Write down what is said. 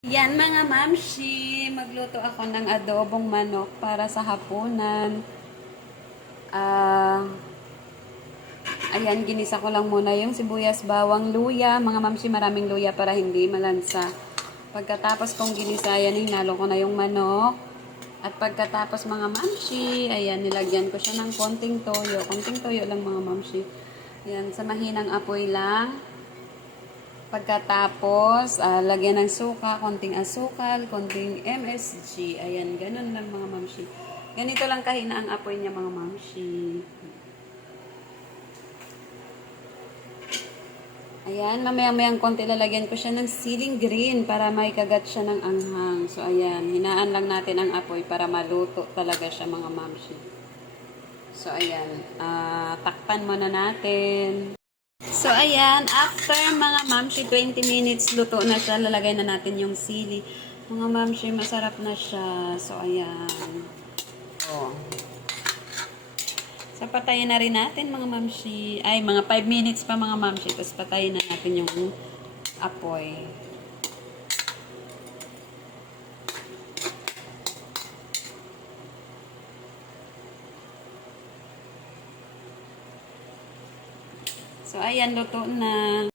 Yan mga mamshi, magluto ako ng adobong manok para sa hapunan. Ah, ayan, ginisa ko lang muna yung sibuyas, bawang, luya. Mga mamshi, maraming luya para hindi malansa. Pagkatapos kong ginisa, ayan, hinalo ko na yung manok. At pagkatapos mga mamshi, ayan, nilagyan ko siya ng konting toyo. Konting toyo lang mga mamshi. Ayan, sa mahinang apoy lang. Pagkatapos, lagyan ng suka, konting asukal, konting MSG. Ayan, ganun lang mga mamshi. Ganito lang kahina ang apoy niya mga mamshi. Ayan, mamaya-mayang konti lalagyan ko siya ng siling green para may kagat siya ng anghang. So, ayan, hinaan lang natin ang apoy para maluto talaga siya mga mamshi. So, ayan, takpan muna natin. So, ayan, after mga mamshi, 20 minutes, luto na siya. Lalagay na natin yung sili. Mga mamshi, masarap na siya. So, ayan. Oh. So, patayin na rin natin mga mamshi. Ay, mga 5 minutes pa mga mamshi. Tapos patayin na natin yung apoy. So, ayan, luto na.